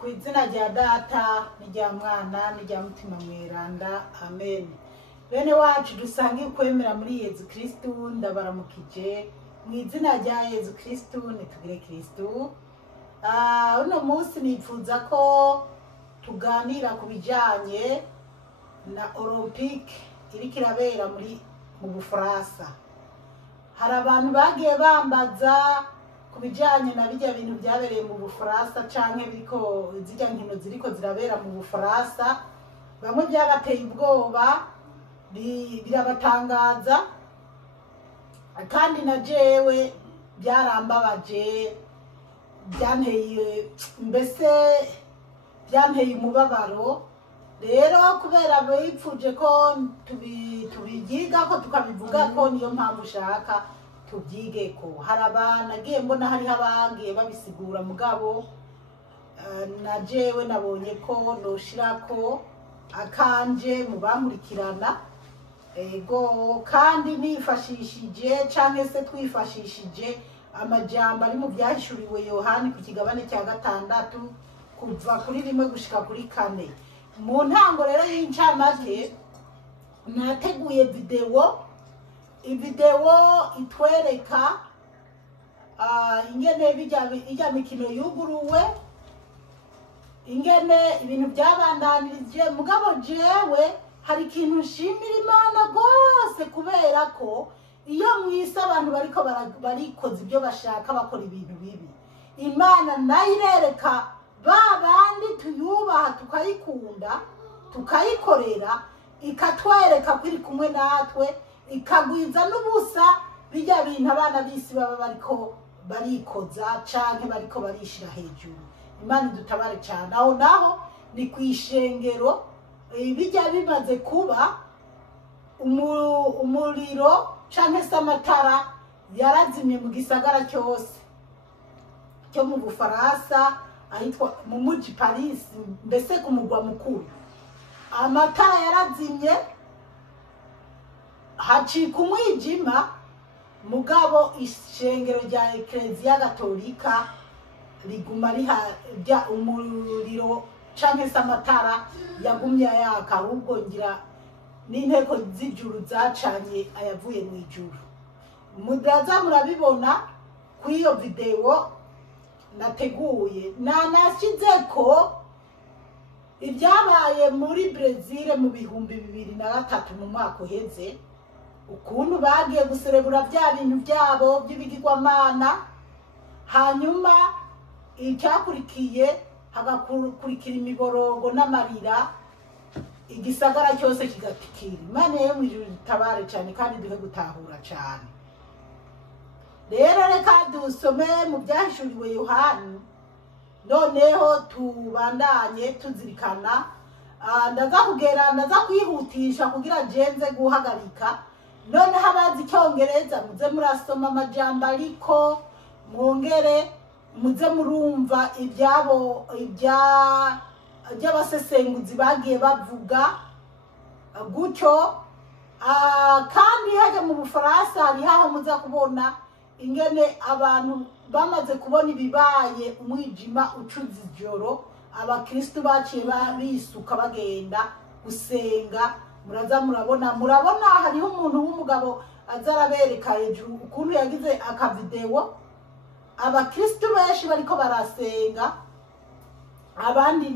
Ku izina rya data n'irya mwana n'irya mutima mweranda, amen. Bene wacu dusangiye ukwemera muri Yezu Kristu, ndabaramukije mu izina rya Yezu Kristu, nitugire Kristu. Uno munsi nipfuza ko tuganira ku bijanye na Olympique iriko irabera mu Bufaransa. Hari abantu bagiye bambaza ku bijanye na bijya bintu byabereye mu Bufaransa canke biriko zijya nkino ziriko zirabera mu Bufaransa, bamwe byabateye ubwoba birabatangaza, kandi na jewe byarambabaje, byanteye umubabaro. Rero kubera bipfuje ko tubigiga ko tukabivuga ko, niyo mpamvu ushaka tubyige ko. Hari abana agiye mbona hariho abagiye babisigura, mugabo na jewe nabonye ko noshirako akanje mu bankurikirana, ego, kandi nifashishije canke se twifashishije amajambo ari mu byahishuriwe Yohani ku kigabane cya 6 kuva kuri 1 gushika kuri 4. Mu ntango rero y'incamake nateguye video itwereka ingene bijya mikino yuguruwe, ingene ibintu byabandanirije. Mugabo jewe hari ikintu nshimira Imana rwose, kubera ko iyo mwise abantu barikoze ibyo bashaka, bakora ibintu bibi, Imana nayo irereka ba bandi tuyubaha, tukayikunda, tukayikorera, ikatwereka ko iri kumwe natwe, ikagwiza n'ubusa bijya bintu abana bisi baba bariko barikoza canke bariko barishira hejuru. Imana idutabare cyane. Aho naho ni kwishengero, bijya bimaze kuba umuriro canke se amatara yarazimye mu gisagara cyose cyo mu Bufaransa, ahitwa mu muji Paris, mbese ku mugwa mukuru. Amatara yarazimye, hacika umwijima, mugabo ishengero rya Eklezia Gatorika riguma rya umuriro canke se amatara yagumye yaka, ahubwo ngira n'inteko z'ijuru zacanye ayavuye mu ijuru. Mudaza murabibona ku iyo video nateguye, nanashize ko ibyabaye muri Brazil mu 2003 mu mwaka uheze, ukuntu bagiye guserebura bya bintu byabo by'ibigirwamana, hanyuma icyakurikiye hagakurikira imiborogo n'amarira, igisagara cyose kigatikira. Imana yo mu ijuru itabare cyane, kandi duhe gutahura cyane. Rero reka dusome mu byahishuriwe Yohani, noneho tubandanye tuzirikana. Ndaza kwihutisha kugira jenze guhagarika. Noneho abazi icyongereza muze murasoma amajambo ariko mwongere muze murumva iby'abasesenguzi bagiye bavuga gutyo. Kandi hajya mu Bufaransa hari aho muza kubona ingene abantu bamaze kubona ibibaye, umwijima ucuze ijoro, abakristu baciye bisuka bagenda gusenga. Muraza murabona hariho umuntu w'umugabo azarabereka hejuru ukuntu yagize akavideo, abakristu benshi bariko barasenga, abandi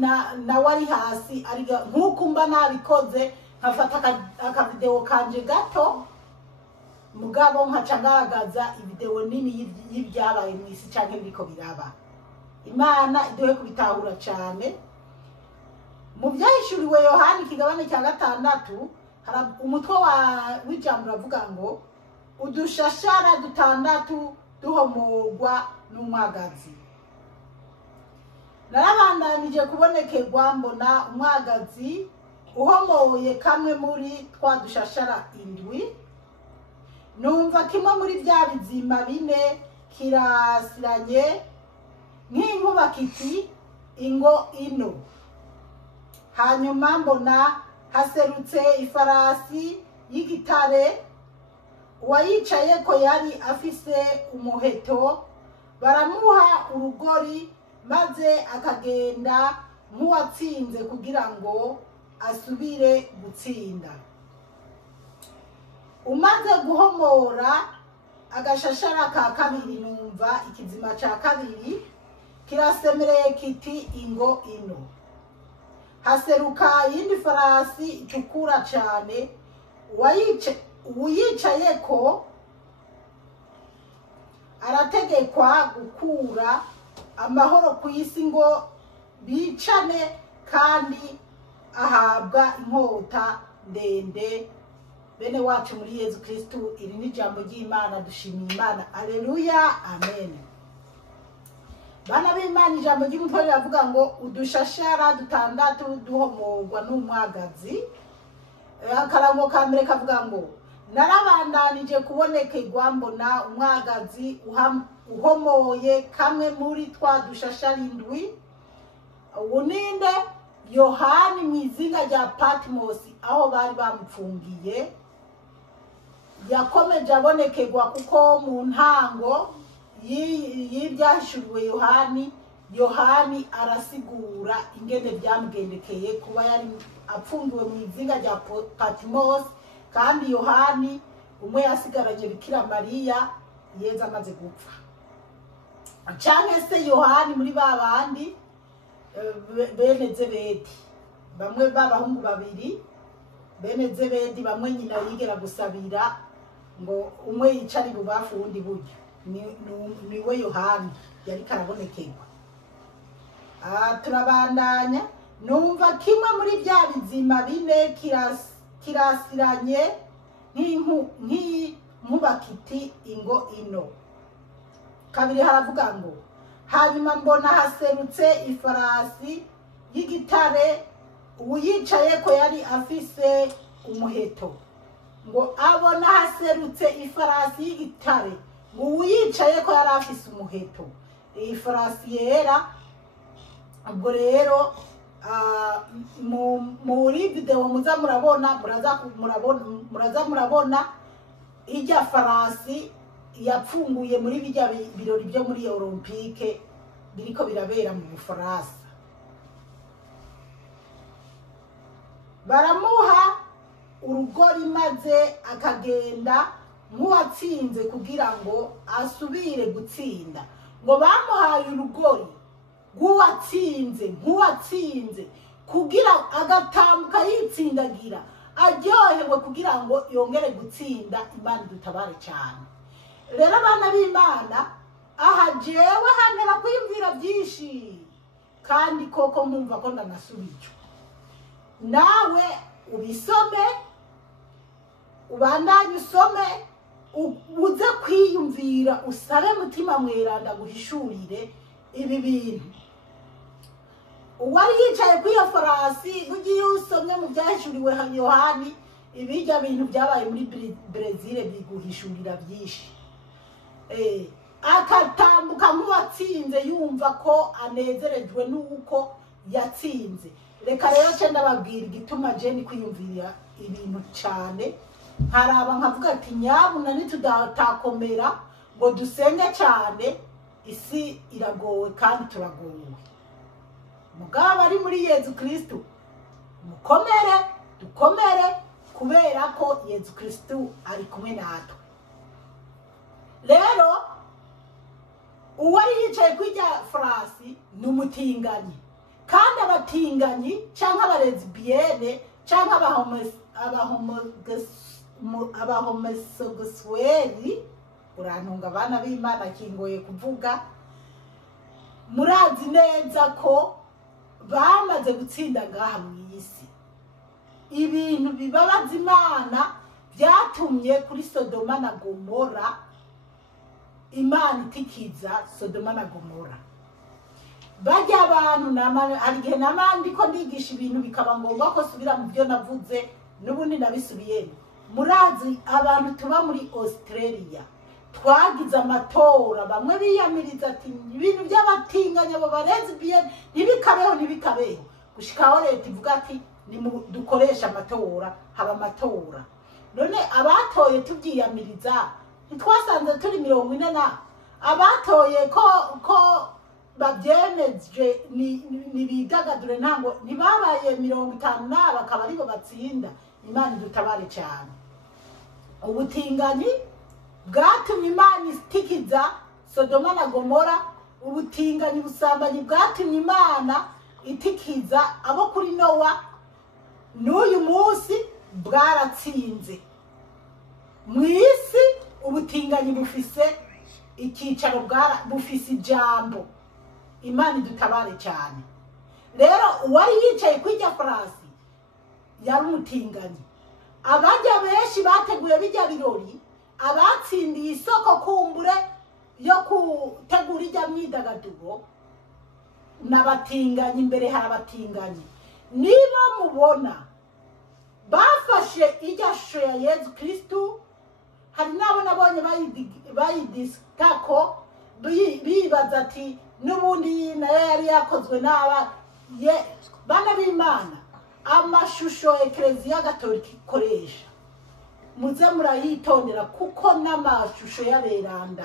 na wari hasi ariga nkuko mba nabikoze, nkafata akavideo kanje gato, mugabo nkaca ngaragaza video nini y'ibyabaye mu isi canke biriko biraba. Imana iduhe kubitahura cyane. Mu byahishuriwe Yohani ikigabane cya 6 hari umutwe w'ijambo ravuga ngo udushashara 6 duhomorwa n'umwagazi. Narabandanije kubonekerwa, mbona umwagazi uhomoye kamwe muri twa dushashara 7, numva kimwe muri bya bizima 4 kirasiranye nk'inkuba kiti ingo ino. Hanyuma mbona haserutse ifarasi y'igitare, uwayicaye ko yari afise umuheto, baramuha urugori maze akagenda nk'uwatsinze kugira ngo asubire gutsinda. Umaze guhomora agashashara ka kabiri, numva ikizima ca kabiri kirasemereye kiti ingo ino. Haseruka yindi farasi itukura cane, uwuyicayeko arategekwa gukura amahoro ku isi ngo bicane, kandi ahabwa inkota ndende. Bene wacu muri Yezu Kristu, iri ni ijambo ry'Imana, dushimiye Imana. Aleluya, amen. Bana b'Imana, ijambo ry'umutwe riravuga ngo udushashara dutandatu duhomorwa n'umwagazi. Akarango ka mbere kavuga ngo narabandanije kubonekerwa mbona umwagazi uhomoye kamwe muri twa dushashara indwi. Uninde Yohani mwizinga rya Patmosi, aho bari bamupfungiye. Yakomeje abonekerwa kuko mu ntango y'ibyahishuriwe Yohani arasigura ingene byamugendekeye kuba yari apfungiwe mu izinga rya Patmosi, kandi Yohani umwe yasigaranye Bikira Mariya Yezu amaze gupfa. Canke se Yohani muri babandi bene Zebedi, bamwe b'abahungu babiri bene Zebedi, bamwe nyina yigera gusabira ngo umwe yicari bubafu uwundi buryo, niwe Yohani yari karabonekerwa. Turabandanya, numva kimwe muri bya bizima bine kirasiranye nk'inkuba kiti ingo ino. Kabiri haravuga ngo hanyuma mbona haserutse ifarasi y'igitare, uyicaye ko yari afise umuheto. Ngo abona haserutse ifarasi y'igitare, ngo uyicaye ko yari afise umuheto. Iyi farasi yera. Ubwo rero muri video muza murabona ijya farasi yapfunguye muri bijya birori byo muri Olympique biriko birabera mu Bufaransa. Baramuha urugori maze akagenda nk'uwatsinze kugira ngo asubire gutsinda. Ngo bamuhaye urugori nk'uwatsinze kugira agatambuka yitsindagira aryohewe kugira ngo yongere gutsinda. Imana dutabare cyane. Rero abana b'Imana, aha jewe hantera kwiyumvira byinshi, kandi koko nkumva ko ndanasubijwe. Nawe ubisome, ubandanye usome, uze kwiyumvira, usabe mutima mweranda guhishurire ibi bintu. Uwari yicaye kuri iyo farasi, ugiye usomye mu byahishuriwe Yohani, ibijya bintu byabaye muri Brezil biguhishurira byinshi. Akatambuka nk'uwatsinze yumva ko anezerejwe n'uko yatsinze. Reka rero cyenda babwira igituma Jeni kwiyumvira ibintu cyane, nkaraba nkavuga ati nyabuna nitudatakomera ngo dusenge cyane, isi iragowe kandi turagowe. Mugabo ari muri Yezu Kristu, dukomere kubera ko Yezu Kristu ari kumwe natwe. Rero uwari yicaye kwijya farasi n'umutinganyi, kandi abatinganyi cyangwa abarezibiyene cyangwa abahomosexueli, urantunga abana b'Imana kingoye kuvuga, murazi neza ko bamaze gutsinda ngaha mu isi. Ibintu bibabaza Imana byatumye kuri Sodoma na Gomora Imana itikiza Sodoma na Gomora. Bajya abantu hari igihe namandi ko ndigisha ibintu bikaba ngombwa ko subira mu byo navuze, n'ubundi nabisubiyemo. Murazi abantu tuba muri Australia twagize amatora, bamwe biyamiriza ati ibintu by'abatinganya abo barezibiyene ntibikabeho, gushikaho leta ivuga ati dukoresha amatora, haba amatora. None abatoye tubyiyamiriza ntitwasanze turi 40 abatoye ko babyemera bahereje nibidagadure ntango ntibabaye 50 bakaba aribo batsinda. Imana idutabare cyane. Ubutinganyi bwatumye Imana istikiza Sodoma na Gomora. Ubutinganyi busambanyi bwatumye Imana itikiza abo kuri Nowa. N'uyu munsi bwaratsinze. Mwisi ubutinganyi bufise ikicaro bufise ijambo. Imana idutabare cyane. Rero uwari yicaye kwijya farasi yari umutinganyi. Abajya benshi bateguye bijya birori, abatsindiye isoko kumbure yo kutegura ijya myidagaduro n'abatinganyi. Imbere hari abatinganyi. Niba mubona bafashe ijya shusho ya Yesu Kristo, hari nabo nabonye bayidiskako bibaza ati n'ubundi nayo yari yakozwe n'aba bana b'Imana. Amashusho Eklezia Gatorika ikoresha muze murayitondera kuko n'amashusho y'aberanda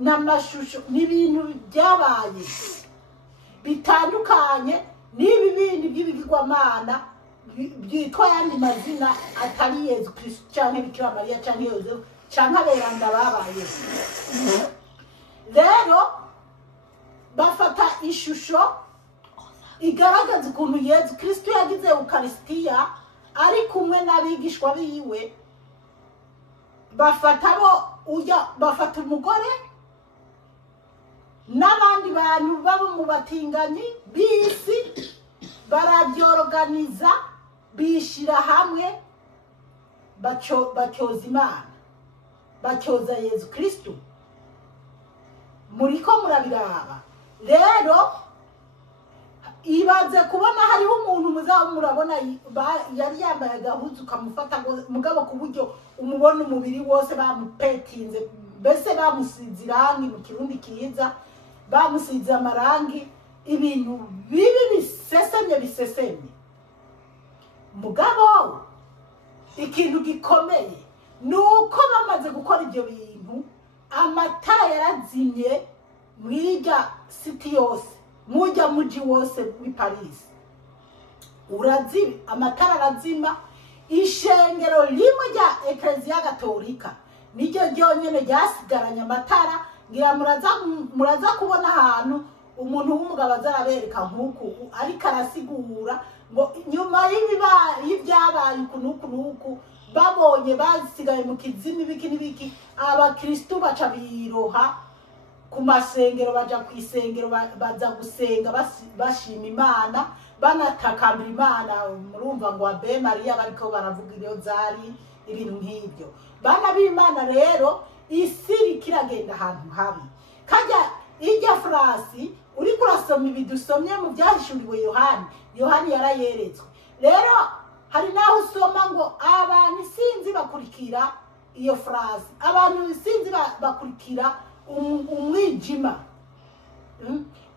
n'amashusho n'ibintu byabaye bitandukanye n'ibi bindi by'ibigirwamana byitwa yandi mazina atari Yesu Kristo cyangwa Bikira Mariya cyangwa Yozefu cyangwa aberanda babaye. Rero bafata ishusho igaragaza ukuntu Yesu Kristo yagize Eucharistia ari kumwe n'abigishwa biwe. Bafata umugore n'abandi bantu babo mu batinganyi bisi barabyorganiza bishira hamwe bacyoza Imana, bacyoza Yesu Kristo. Muriko murabiraba. Rero ibaze kubona hariho umuntu muzaba murabona yari yambaye agahuzu kamufata mugabo ku buryo umubona umubiri wose bamupetinze, mbese bamusize irangi mu kirundi kiza, bamusize amarangi, ibintu bibi bisesemye. Mugabo ikintu gikomeye nuko bamaze gukora ibyo bintu, amatara yarazimye mwirya city yose, mujya muji wose muri Paris. Amatara arazima. Ishengero rimwe rya Eklezia Gatorika niryo ryonyene ryasigaranye amatara. Ngira muraza kubona ahantu umuntu w'umugabo azarabereka nk'uku ariko arasigura ngo nyuma y'ibyabaye uku babonye basigaye mu kizimi biki n'ibiki, abakristo baca biroha ku masengero, baja ku isengero baza gusenga bashima Imana, banatakambira Imana. Murumva ngo abe Mariya bariko baravuga iyo zari ibintu nk'ibyo. Bana b'Imana rero isi kiragenda ahantu habi. Kajya ijya frasi uri kurasoma ibidusomye mu byahishuriwe Yohani yarayeretswe. Rero hari naho usoma ngo abantu sinzi bakurikira iyo frasi, abantu sinzi bakurikira umwijima.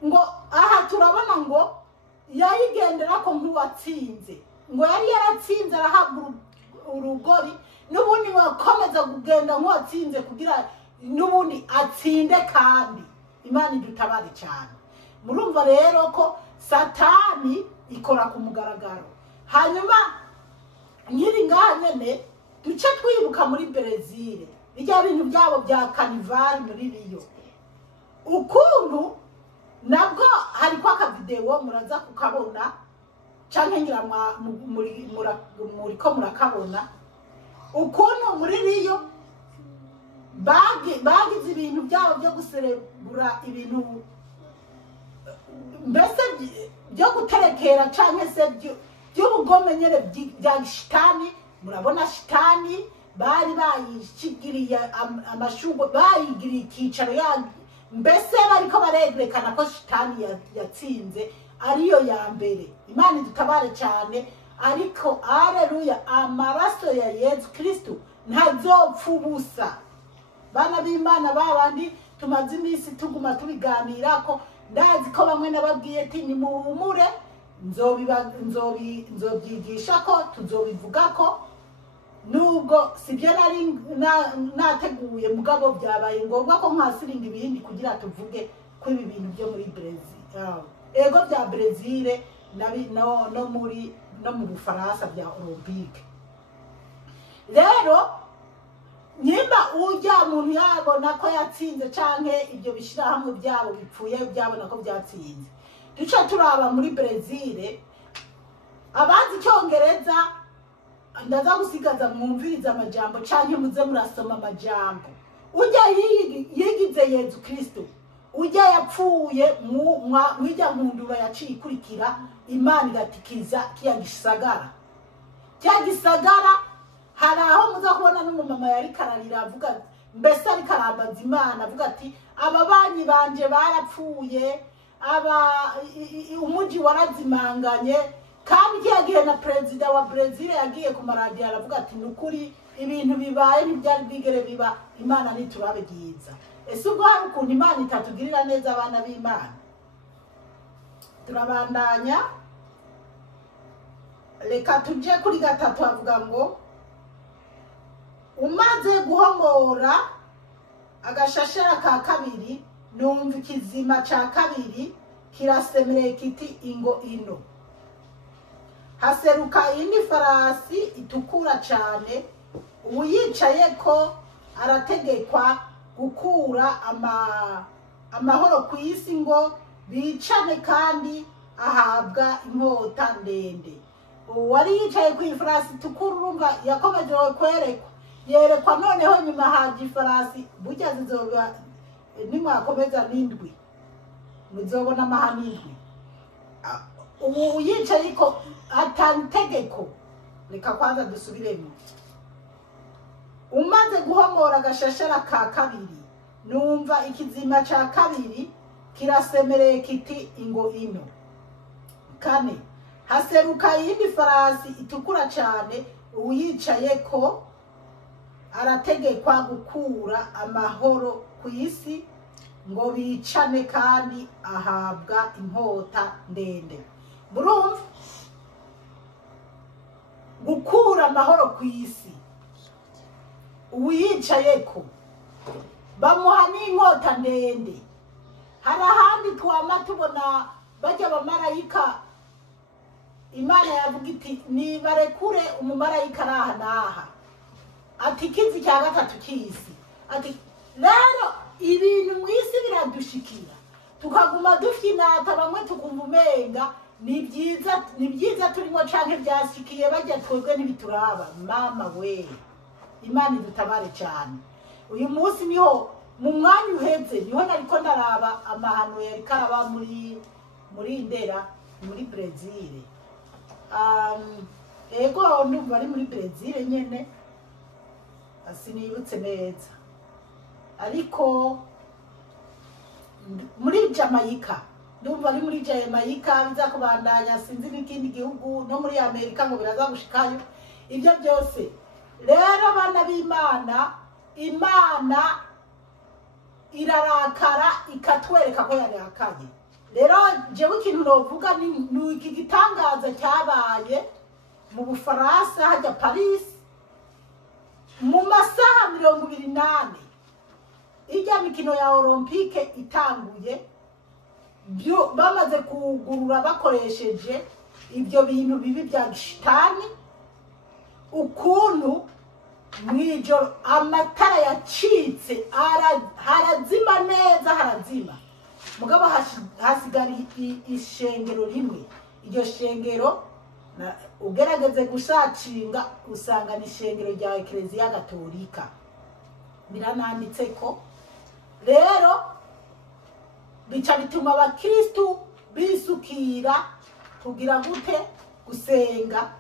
Ngo aha turabona ngo yayigendera ko nk'uwatsinze, ngo yari yaratsinze arahabwa urugori, n'ubundi wakomeza kugenda nk'uwatsinze kugira n'ubundi atsinde. Kandi Imana idutabare cyane. Murumva rero ko Satani ikora ku mugaragaro. Hanyuma nkiri nganyene duce twibuka muri Brazil bijya bintu byabo bya Carnival muri Rio, ukuntu nabwo hari kwa video muraza kukabona canke ngira muri ko murakabona ukuntu muri Rio bagize ibintu byabo byo guserebura ibintu mbese byo guterekera canke se by'ubugome nyene bya shitani. Murabona shitani bari bayishigiriye amashugwe, bayigiriye ikicaro mbese bariko barerekana ko shitani yatsinze ariyo ya mbere. Imana idutabare cyane. Ariko haleluya, amaraso ya Yesu Kristo ntazopfa ubusa. Bana b'Imana babandi tumaze iminsi tuguma tubiganira ko ndazi ko bamwe nababwiye ati nimuhumure, nzobyigisha ko tuzobivuga ko nubwo sibyo nari nateguye, mugabo byabaye ngombwa ko nkasiringa ibindi kugira tuvuge kw'ibi bintu byo muri Brezil ego bya Brezil no mu Bufaransa bya Olympique. Rero nimba ujya muntu yabona ko yatsinze canke ibyo bishirahamwe byabo bipfuye byabona ko byatsinze, duca turaba muri Brezil abazi icyongereza ndaza gusigaza mwumviriza amajambo canke muze murasoma amajambo. Ujya yigize Yezu Kristo, ujya yapfuye mwija nkundura yaciye ikurikira Imana igatikiza kiya gisagara. Kiya gisagara hari aho muza kubona n'umumama yari kararira avuga mbese ari karambaza Imana avuga ati ababanyi banje barapfuye, umuji warazimanganye. Kandi kiyagiye na perezida wa Brezil yagiye ku maradiyo aravuga ati nukuri ibintu bibaye ntibyari bigere biba, Imana niturabe byiza. Ese ubwo hari ukuntu Imana itatugirira neza abana b'Imana? Turabandanya, reka tuje kuri gatatu avuga ngo umaze guhomora agashashara ka kabiri, numva ikizima ca kabiri kirasemereye kiti ingo ino. Haseruka indi farasi itukura cyane, uyicaye ko arategekwa gukura amahoro ku isi ngo bicane kandi ahabwa inkota ndende. Uwari yicaye ku ifarasi itukura urumva yakomeje yerekwa noneho nyuma haje ifarasi burya zizoba nimwakomeza n'indwi muzobona amahanindwi. Ubu yicaye ko atantegeko. Reka kwanza dusubiremo. Umaze guhomora agashashara ka kabiri, numva ikizima ca kabiri kirasemereye kiti ingo ino. Kane, haseruka yindi farasi itukura cyane, uyicaye ko arategekwa gukura amahoro ku isi ngo bicane kandi ahabwa inkota ndende. Burumva gukura amahoro ku isi, uyicaye ko bamuha n'inkota ndende. Hari ahandi twama tubona bajya abamarayika, Imana yavuga iti nibarekure umumarayika araha naha, ati kizi cya gatatu k'isi. Ati rero ibintu mu isi biradushikira tukaguma dufinata, bamwe tukumva umenga ni byiza turimo canke byashikiye bajya twebwe ntibituraba. Mama we, Imana idutabare cyane. Uyu munsi niho mu mwanya uheze niho nariko ndaraba amahano yari karaba muri Ndera muri Brezil. Ego ndumva ari muri Brezil nyene, asinibutse neza, ariko muri Jamaica ndumva ari muri Jamaica biza kubandanya, sinzi n'ikindi gihugu no muri Amerika ngo biraza gushikayo. Ibyo byose rero bana b'Imana, Imana irarakara ikatwereka ko yarakaye. Rero jewe ikintu novuga ni iki gitangaza cyabaye mu Bufaransa hajya Paris mu masaha 28 ijya mikino ya Olympique itanguye. Bamaze kugurura bakoresheje ibyo bintu bibi bya gishitani, ukuntu mwijoro amatara yacitse harazima neza, harazima mugabo hasigara ishengero rimwe. Iryo shengero ugerageze gusacinga usanga ni ishengero rya Eklezia Gatorika, birananditse ko. Rero bica bituma abakristu bisukira kugira gute gusenga,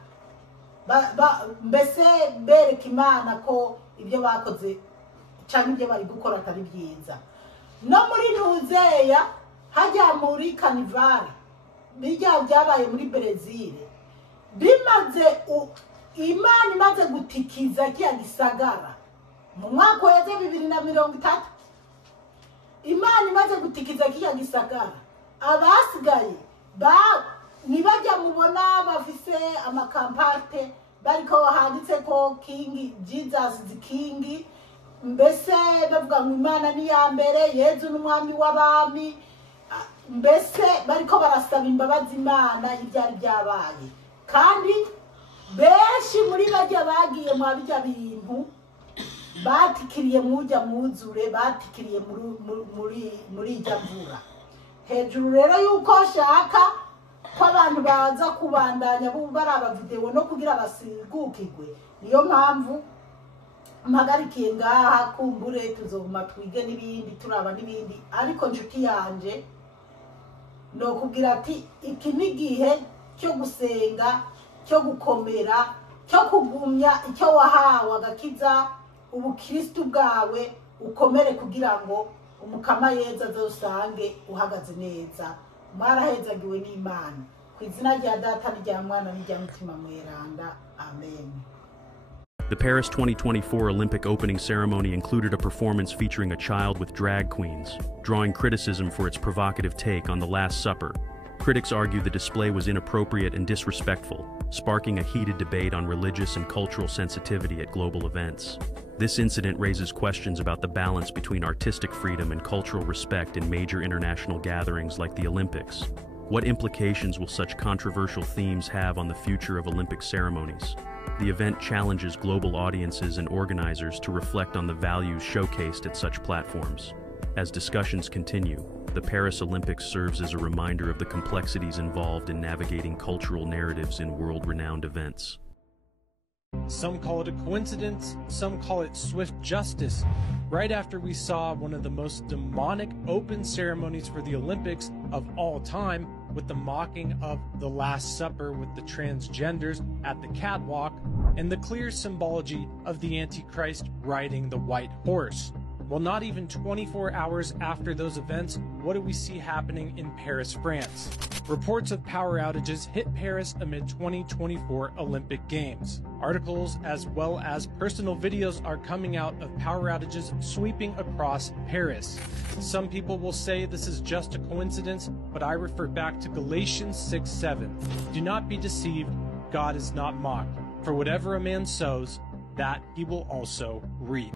mbese bereka Imana ko ibyo bakoze cyangwa ibyo bari gukora atari byiza. No muri Ntuzeya hajya muri Kanivare bijya byabaye muri Brezil, bimaze Imana imaze gutikiza kiya gisagara mu mwaka wa 2030. Imana imaze gutikiza kiya gisagara, abasigaye nibajya mubona bafise amakamparte bariko handitse ko King Jesus the King, mbese bavuga ngo Imana ni ya mbere, Yezu n'umwami w'abami, mbese bariko barasaba imbabazi Imana ibyari byabaye. Kandi benshi muri bajya bagiye mu bijya bintu batikiriye mujya muzure, batikiriye muri ijya mvura. Hejuru rero yuko shaka ko abantu baza kubandanya baraba video no kugira basigukirwe, niyo mpamvu mpagarikiye ngaha, kumbure tuzoguma twige n'ibindi turaba n'ibindi. Ariko nshuti yanje no kugira ati iki nigihe cyo gusenga, cyo gukomera, cyo kugumya icyo wahawe agakiza ubukristo bwawe, ukomere kugira ngo umukama Yesu azosange uhagaze neza. Mwarahezagiwe n'Imana, ku izina rya Data n'irya Mwana n'irya Mutima Mweranda, amen. The Paris 2024 Olympic opening ceremony included a performance featuring a child with drag queens, drawing criticism for its provocative take on the Last Supper. Critics argue the display was inappropriate and disrespectful, sparking a heated debate on religious and cultural sensitivity at global events. This incident raises questions about the balance between artistic freedom and cultural respect in major international gatherings like the Olympics. What implications will such controversial themes have on the future of Olympic ceremonies? The event challenges global audiences and organizers to reflect on the values showcased at such platforms. As discussions continue, the Paris Olympics serves as a reminder of the complexities involved in navigating cultural narratives in world-renowned events. Some call it a coincidence, some call it swift justice. Right after we saw one of the most demonic open ceremonies for the Olympics of all time, with the mocking of the Last Supper with the transgenders at the catwalk, and the clear symbology of the Antichrist riding the white horse. Well, not even 24 hours after those events, what do we see happening in Paris, France? Reports of power outages hit Paris amid 2024 Olympic Games. Articles as well as personal videos are coming out of power outages sweeping across Paris. Some people will say this is just a coincidence, but I refer back to Galatians 6:7. Do not be deceived, God is not mocked. For whatever a man sows, that he will also reap.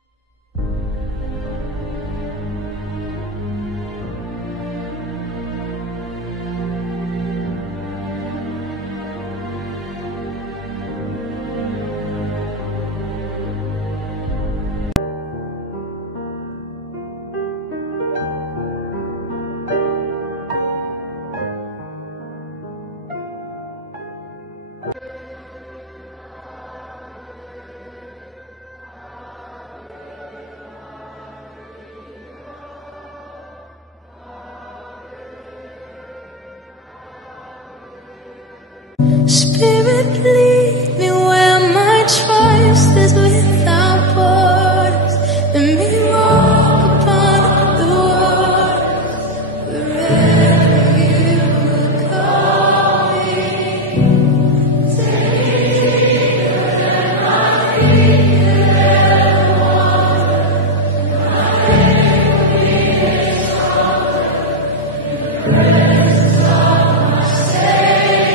Spirit, lead me where my trust is without borders. Let me walk upon the waters wherever you will call me. Take me where my feet have walked, my enemies are presence of my Savior.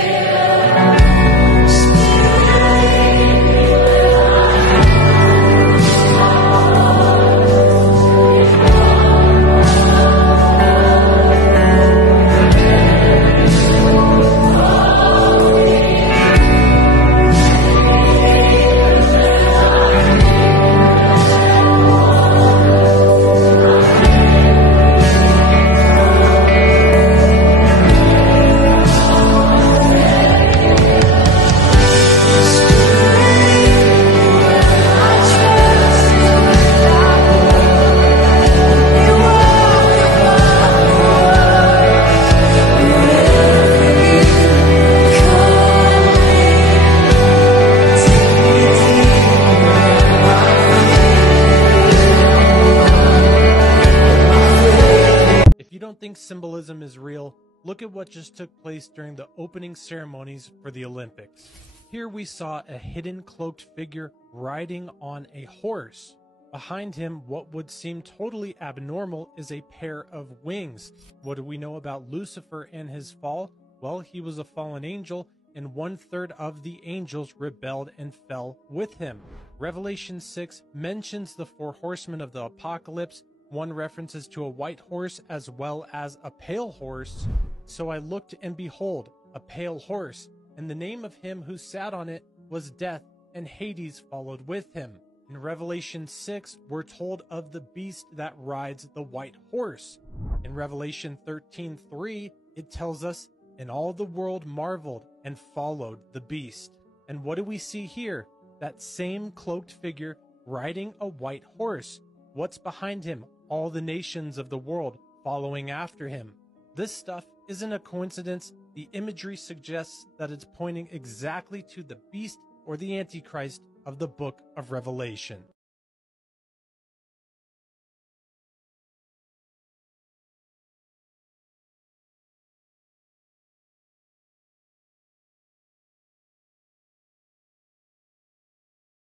Think symbolism is real, look at what just took place during the opening ceremonies for the Olympics. Here we saw a hidden cloaked figure riding on a horse. Behind him, what would seem totally abnormal is a pair of wings. What do we know about Lucifer and his fall? Well, he was a fallen angel, and 1/3 of the angels rebelled and fell with him. Revelation 6 mentions the 4 horsemen of the apocalypse, One references to a white horse as well as a pale horse. So I looked, and behold, a pale horse, and the name of him who sat on it was Death, and Hades followed with him. In Revelation 6, we're told of the beast that rides the white horse. In Revelation 13:3, it tells us, and all the world marveled and followed the beast. And what do we see here? That same cloaked figure riding a white horse. What's behind him? All the nations of the world following after him. This stuff isn't a coincidence. The imagery suggests that it's pointing exactly to the beast or the Antichrist of the book of Revelation.